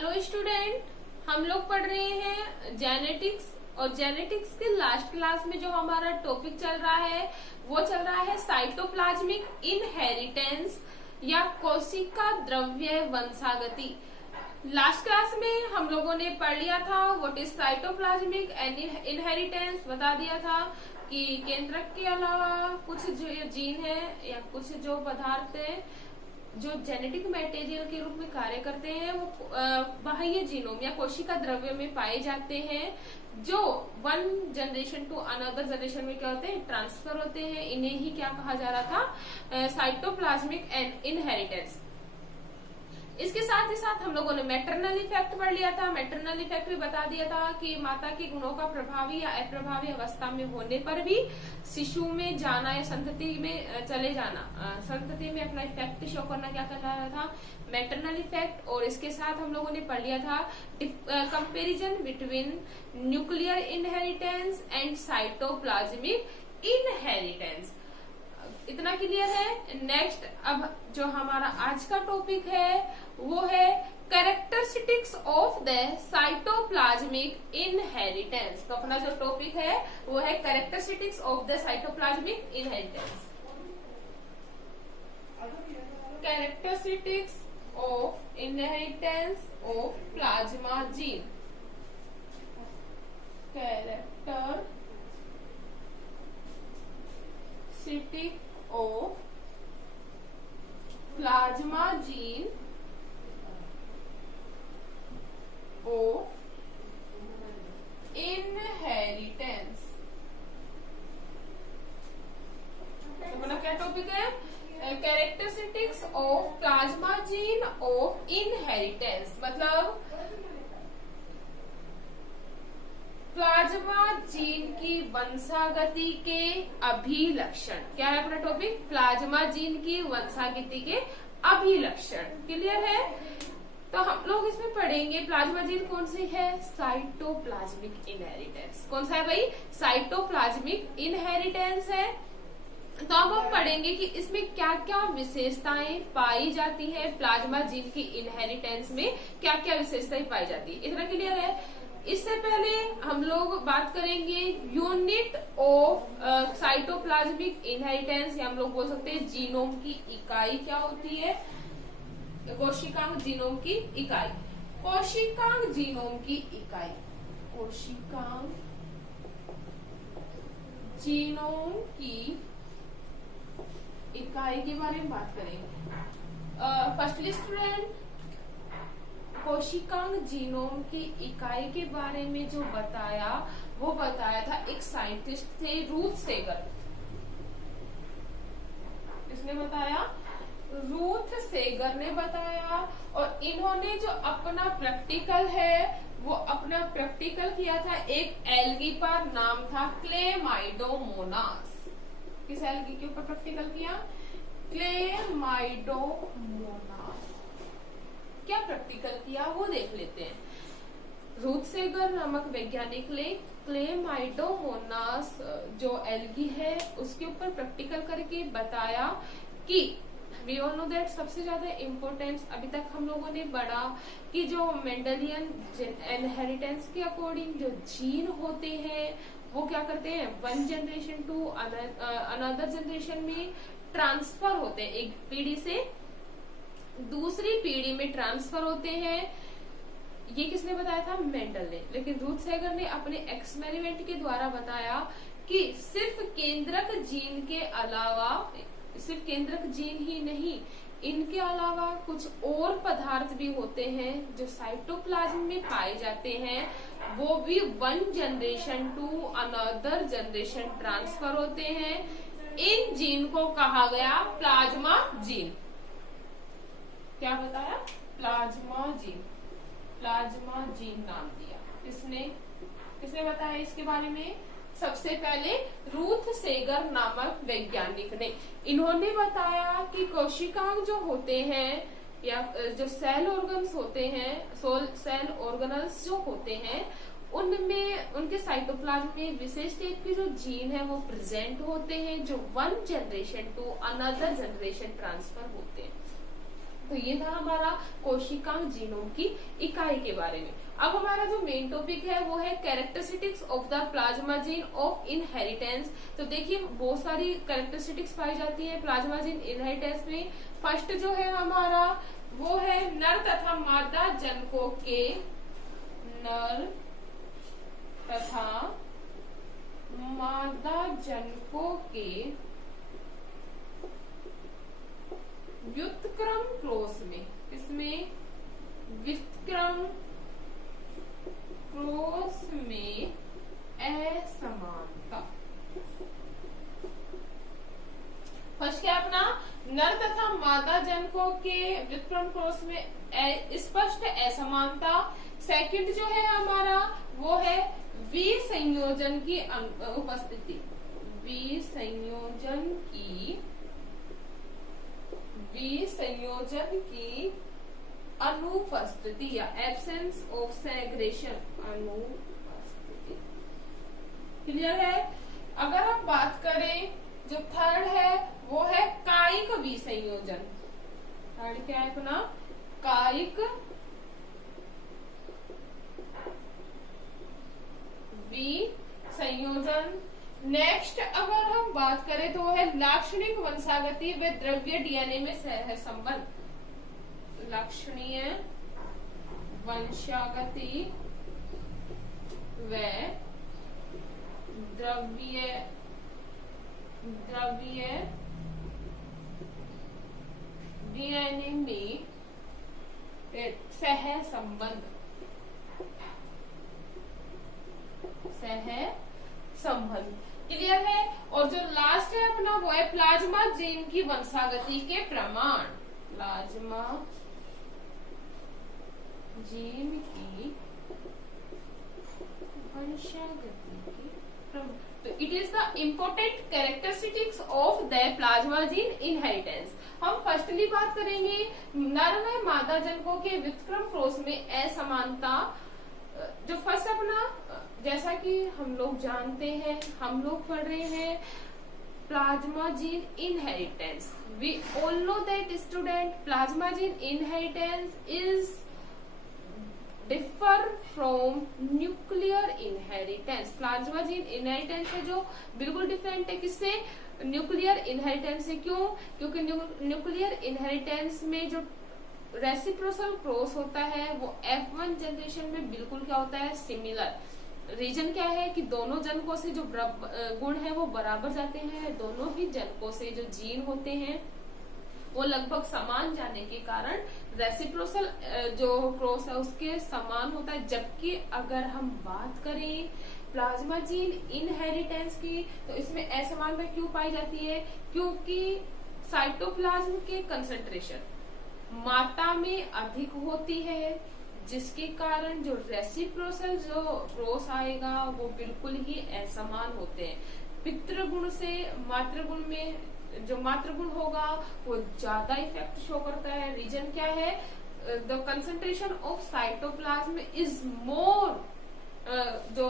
Hello student, हम लोग पढ़ रहे हैं जेनेटिक्स। और जेनेटिक्स के लास्ट क्लास में जो हमारा टॉपिक चल रहा है वो चल रहा है साइटोप्लाज्मिक इनहेरिटेंस या कोशिका द्रव्य वंशागति। लास्ट क्लास में हम लोगों ने पढ़ लिया था व्हाट इज साइटोप्लाज्मिक इनहेरिटेंस, बता दिया था कि केंद्रक के अलावा कुछ जो जीन है या कुछ जो पदार्थ है जो जेनेटिक मटेरियल के रूप में कार्य करते हैं वो बाह्य जीनोम या कोशिका द्रव्य में पाए जाते हैं, जो one generation to another generation में क्या होते हैं, ट्रांसफर होते हैं। इन्हें ही क्या कहा जा रहा था, साइटोप्लाज्मिक इनहेरिटेंस। इसके साथ ही साथ हम लोगों ने मैटरनल इफेक्ट पढ़ लिया था। मैटरनल इफेक्ट भी बता दिया था कि माता के गुणों का प्रभावी या अप्रभावी अवस्था में होने पर भी शिशु में जाना या संतति में चले जाना, संतति में अपना इफेक्ट शो करना क्या कर रहा था, मैटरनल इफेक्ट। और इसके साथ हम लोगों ने पढ़ लिया था comparison between nuclear inheritance and cytoplasmic inheritance. इतना क्लियर है। नेक्स्ट अब जो हमारा आज का टॉपिक है वो है characteristics of the cytoplasmic inheritance. तो अपना जो टॉपिक है वो है characteristics of the cytoplasmic inheritance. Characteristics of inheritance of plasma gene. Characteristic of plasma gene of inheritance। अपना क्या टॉपिक है, characteristics of plasma gene of inheritance. मतलब प्लाज्मा जीन की वंशागति के अभिलक्षण। क्या है अपना टॉपिक, प्लाज्मा जीन की वंशागति के अभिलक्षण। क्लियर है। तो हम लोग इसमें पढ़ेंगे प्लाज्मा जीन कौन सी है, साइटोप्लाज्मिक इनहेरिटेंस। कौन सा है भाई, साइटोप्लाज्मिक इनहेरिटेंस है। तो अब हम पढ़ेंगे कि इसमें क्या क्या विशेषताएं पाई जाती है, प्लाज्मा जीन की इनहेरिटेंस में क्या क्या विशेषताएं पाई जाती है। इतना क्लियर है। इससे पहले हम लोग बात करेंगे यूनिट ऑफ साइटोप्लाज्मिक इनहेरिटेंस, या हम लोग बोल सकते हैं जीनोम की इकाई क्या होती है, कोशिकांग जीनोम की इकाई। कोशिकांग जीनोम की इकाई, कोशिकांग जीनोम की इकाई के बारे में बात करेंगे। फर्स्टली स्टूडेंट, कोशिकांग जीनोम की इकाई के बारे में जो बताया वो बताया था एक साइंटिस्ट थे, रूथ सेगर। किसने बताया, रूथ सेगर ने बताया। और इन्होंने जो अपना प्रैक्टिकल है वो अपना प्रैक्टिकल किया था एक एल्गी पर, नाम था क्लेमाइडोमोनास। किस एल्गी के ऊपर प्रैक्टिकल किया, क्लेमाइडोमोनास। क्या प्रैक्टिकल किया वो देख लेते हैं। रूथ सेगर नामक वैज्ञानिक ने क्लेमाइडोमोनास जो एल्गी है उसके ऊपर प्रैक्टिकल करके बताया कि वी ऑल नो दैट सबसे ज्यादा इम्पोर्टेंस अभी तक हम लोगों ने पढ़ा कि जो मेंडेलियन इनहेरिटेंस के अकॉर्डिंग जो जीन होते हैं वो क्या करते हैं, one generation to another generation में ट्रांसफर होते हैं, एक पीढ़ी से दूसरी पीढ़ी में ट्रांसफर होते हैं। ये किसने बताया था, मेंडल ने। लेकिन रूथ सेगर ने अपने एक्सपेरिमेंट के द्वारा बताया कि सिर्फ केंद्रक जीन के अलावा, सिर्फ केंद्रक जीन ही नहीं, इनके अलावा कुछ और पदार्थ भी होते हैं जो साइटोप्लाज्म में पाए जाते हैं, वो भी one generation to another generation transfer होते हैं। इन जीन को कहा गया प्लाज्मा जीन। क्या बताया, प्लाज्मा जीन। प्लाज्मा जीन नाम दिया किसने बताया इसके बारे में, सबसे पहले रूथ सेगर नामक वैज्ञानिक ने। इन्होंने बताया कि कोशिकांग जो होते हैं या जो सेल ऑर्गन्स होते हैं, सेल ऑर्गेनल्स जो होते हैं, उनमें उनके साइटोप्लाज्म में विशेष टाइप के जो जीन है वो प्रेजेंट होते हैं जो one generation to another generation transfer होते हैं। तो ये था हमारा कोशिकांग जीनोम की इकाई के बारे में। अब हमारा जो मेन टॉपिक है वो है characteristics of the plasma gene of inheritance. तो देखिए बहुत सारी कैरेक्टरिस्टिक्स पाई जाती है प्लाज्मा जीन इनहेरिटेंस में। फर्स्ट जो है हमारा वो है नर तथा मादा जनकों के नर तथा मादा जनकों के व्युत्क्रम क्रॉस में, इसमें व्युत्क्रम क्रॉस में असमानता। फर्स्ट क्या अपना नर तथा मादा जनकों के व्युत्क्रम क्रॉस में स्पष्ट असमानता। सेकंड जो है हमारा वो है विसंयोजन की उपस्थिति, विसंयोजन की अनुपस्थिति या एब्सेंस ऑफ सेग्रेशन, अनुपस्थिति। क्लियर है। अगर हम बात करें जो थर्ड है वो है कायिक विसंयोजन। थर्ड क्या है अपना कायिक विसंयोजन। नेक्स्ट अगर हम बात करें तो वो है लाक्षणिक वंशागति व द्रव्य डीएनए में सह संबंध। लक्षणीय वंशागति व द्रव्य डीएनए में सह संबंध, क्लियर है। और जो लास्ट है अपना वो है प्लाज्मा जीन की वंशागति के प्रमाण, प्लाज्मा जीन की वंशागति के प्रमाण। तो it is the important characteristics of the plasma gene inheritance. हम फर्स्टली बात करेंगे नर व मादा जनकों के व्युत्क्रम क्रॉस में असमानता। जो फर्स्ट अपना जैसा कि हम लोग जानते हैं, हम लोग पढ़ रहे हैं plasma gene inheritance. We all know that student plasma gene inheritance is differ from nuclear inheritance. Plasma gene inheritance है जो बिल्कुल डिफरेंट है किससे, न्यूक्लियर इनहेरिटेंस से। क्यों? क्योंकि न्यूक्लियर इनहेरिटेंस में जो रेसिप्रोकल क्रॉस होता है वो F1 जनरेशन में बिल्कुल क्या होता है, सिमिलर। रीजन क्या है कि दोनों जनकों से जो गुण है वो बराबर जाते हैं, दोनों ही जनकों से जो जीन होते हैं वो लगभग समान जाने के कारण रेसिप्रोकल जो क्रॉस है उसके समान होता है। जबकि अगर हम बात करें प्लाज्मा जीन इनहेरिटेंस की तो इसमें असमानता क्यों पाई जाती है, क्योंकि साइटोप्लाज्म के कंसंट्रेशन मात्रा में अधिक होती है, जिसके कारण जो रेसिप्रोकल जो क्रॉस आएगा वो बिल्कुल ही असमान होते हैं। पितृगुण से मातृगुण में जो मातृगुण होगा वो ज्यादा इफेक्ट शो करता है। रीजन क्या है, the concentration of cytoplasm is more, जो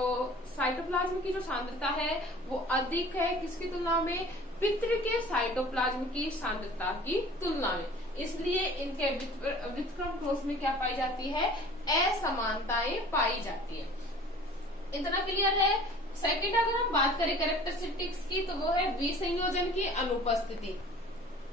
साइटोप्लाज्म की जो सांद्रता है वो अधिक है किसकी तुलना में, पितृ के साइटोप्लाज्म की सांद्रता की तुलना में। इसलिए इनके व्युत्क्रम क्रॉस में क्या पाई जाती है, असमानताएं पाई जाती है। इतना क्लियर है। सेकंड अगर हम बात करें कैरेक्टरिस्टिक्स की तो वो है विसंयोजन की अनुपस्थिति।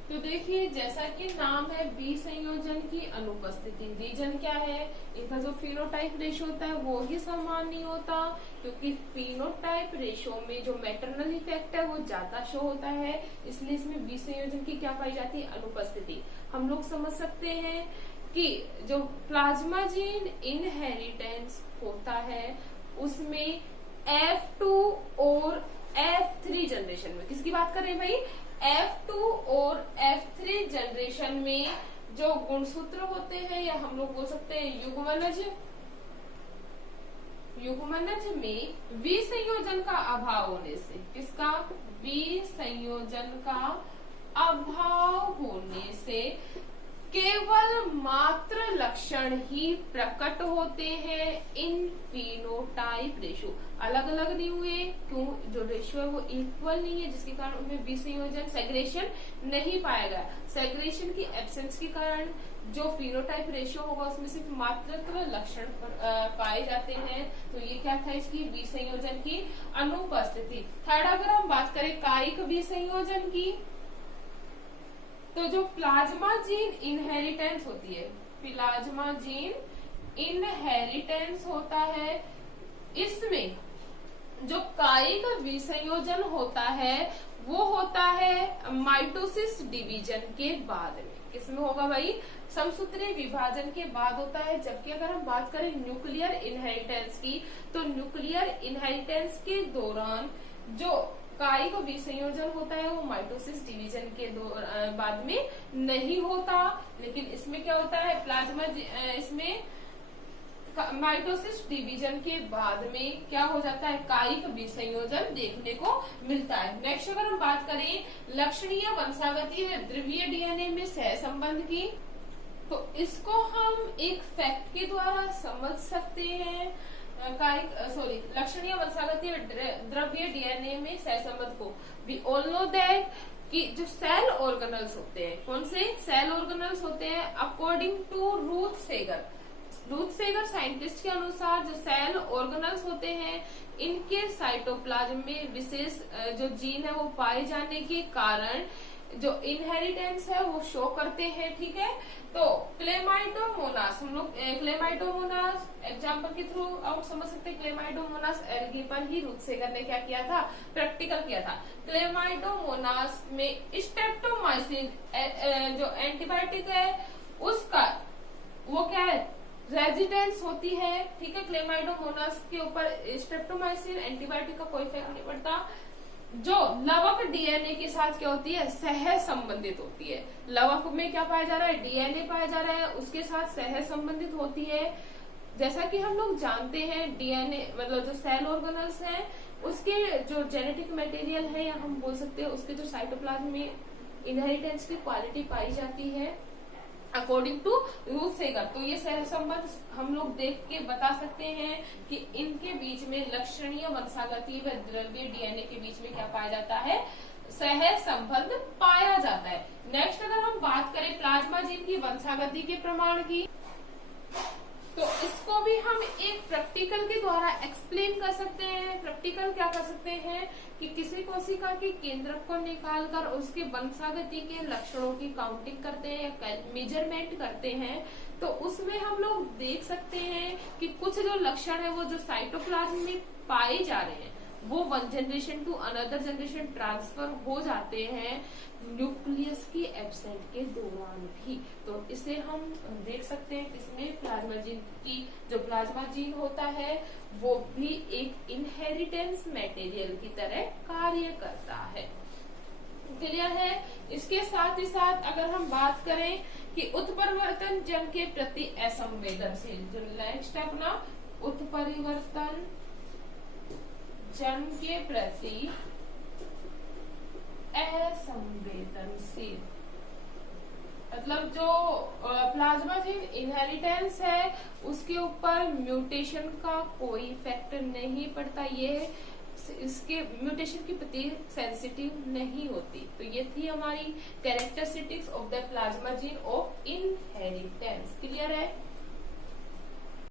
तो देखिए जैसा कि नाम है विसंयोजन की अनुपस्थिति, रीजन क्या है, इनका जो फिनोटाइप रेशियो होता है वो ही समान नहीं होता, क्योंकि फिनोटाइप रेशियो में जो मैटरनल इफेक्ट है वो ज्यादा शो होता है, इसलिए इसमें विसंयोजन की क्या पाई जाती है, अनुपस्थिति। हम लोग समझ सकते हैं कि जो प्लाज्मा जीन इनहेरिटेंस होता है उसमें F2 और F3 जनरेशन में, किसकी बात कर रहे हैं भाई, F2 और F3 जनरेशन में जो गुणसूत्र होते हैं या हम लोग बोल सकते हैं युग्मनज में विसंयोजन का अभाव होने से, किसका, विसंयोजन का अभाव होने से केवल मात्र लक्षण ही प्रकट होते हैं इन फिनोटाइप रेशियो। अलग अलग नहीं हुए, क्यों, जो रेशियो है वो इक्वल नहीं है, जिसके कारण उनमें विसंयोजन सेग्रेशन नहीं पाया गया। सेग्रेशन की एब्सेंस के कारण जो फिनोटाइप रेशियो होगा उसमें सिर्फ मात्रत्व लक्षण पाए जाते हैं। तो ये क्या था, इसकी विसंयोजन की अनुपस्थिति। थर्ड, अगर हम बात करें कायिक विसंयोजन की, तो जो प्लाज्मा जीन इनहेरिटेंस होती है, प्लाज्मा जीन इनहेरिटेंस होता है, इसमें जो कायिक विसंयोजन होता है वो होता है माइटोसिस डिवीजन के बाद में। किसमें होगा भाई, समसूत्रीय विभाजन के बाद होता है। जबकि अगर हम बात करें न्यूक्लियर इनहेरिटेंस की, तो न्यूक्लियर इनहेरिटेंस के दौरान जो कायिक विसंयोजन होता है वो माइटोसिस डिवीजन के बाद में नहीं होता। लेकिन इसमें क्या होता है, प्लाज्मा इसमें माइटोसिस डिवीजन के बाद में क्या हो जाता है, कायिक विसंयोजन देखने को मिलता है। नेक्स्ट अगर हम बात करें लक्षणीय वंशागतीय द्रव्यीय डीएनए में सह संबंध की, तो इसको हम एक फैक्ट के द्वारा समझ सकते हैं। लक्षणीय वंशागतीय द्रव्यीय डीएनए में सहसंबंध को वी ऑल नो दैट कि जो सेल ऑर्गेनल्स होते हैं, कौन से सेल ऑर्गेनल्स होते हैं, अकॉर्डिंग टू रूथ सेगर साइंटिस्ट के अनुसार जो सेल ऑर्गेनल्स होते हैं इनके साइटोप्लाज्म में विशेष जो जीन है वो पाए जाने के कारण जो इनहेरिटेंस है वो शो करते हैं। ठीक है, तो क्लेमाइडोमोनास, हम लोग क्लेमाइडोमोनास एग्जाम्पल के थ्रू आउट समझ सकते हैं। क्लेमाइडोमोनास एल्गी पर ही रूथ सेगर ने क्या किया था, प्रैक्टिकल किया था। क्लेमाइडोमोनास में स्ट्रेप्टोमाइसिन जो एंटीबायोटिक है उसका वो क्या है, रेजिडेंस होती है। ठीक है, क्लेमाइडोमोनास के ऊपर स्ट्रेप्टोमाइसिन एंटीबायोटिक का कोई इफेक्ट नहीं पड़ता। जो लवक डीएनए के साथ क्या होती है, सह संबंधित होती है। लवक में क्या पाया जा रहा है, डीएनए पाया जा रहा है, उसके साथ सह संबंधित होती है। जैसा कि हम लोग जानते हैं डीएनए मतलब जो सेल ऑर्गेनल्स हैं उसके जो जेनेटिक मटेरियल है या हम बोल सकते हैं उसके जो साइटोप्लाज्म में इनहेरिटेंस की क्वालिटी पाई जाती है अकॉर्डिंग टू रूथ सेगर। तो ये सह संबंध हम लोग देख के बता सकते हैं कि इनके बीच में लक्षणीय वंशागतीय व द्रव्यीय डीएनए के बीच में क्या पाया जाता है, सह संबंध पाया जाता है। नेक्स्ट अगर हम बात करें प्लाज्मा जीन की वंशागति के प्रमाण की, तो इसको भी हम एक प्रैक्टिकल के द्वारा एक्सप्लेन कर सकते हैं। प्रैक्टिकल क्या कर सकते हैं कि किसी कोशिका के केंद्रक को निकालकर उसके वंशागति के लक्षणों की काउंटिंग करते हैं या मेजरमेंट करते हैं, तो उसमें हम लोग देख सकते हैं कि कुछ जो लक्षण है वो जो साइटोप्लाज्म में पाए जा रहे हैं वो one generation to another generation transfer हो जाते हैं न्यूक्लियस की एब्सेंट के दौरान भी। तो इसे हम देख सकते हैं इसमें प्लाज्मा जीन की जो प्लाज्मा जीन होता है वो भी एक इनहेरिटेंस मटेरियल की तरह कार्य करता है। क्लियर है। इसके साथ ही साथ अगर हम बात करें कि उत्परिवर्तन जन के प्रति असंवेदनशील, जो नेक्स्ट है अपना उत्परिवर्तन जन के प्रति असंवेदनशील, मतलब जो प्लाज्मा जीन इनहेरिटेंस है उसके ऊपर म्यूटेशन का कोई इफेक्ट नहीं पड़ता, ये इसके म्यूटेशन के प्रति सेंसिटिव नहीं होती। तो ये थी हमारी characteristics of the plasma gene of inheritance. Clear है।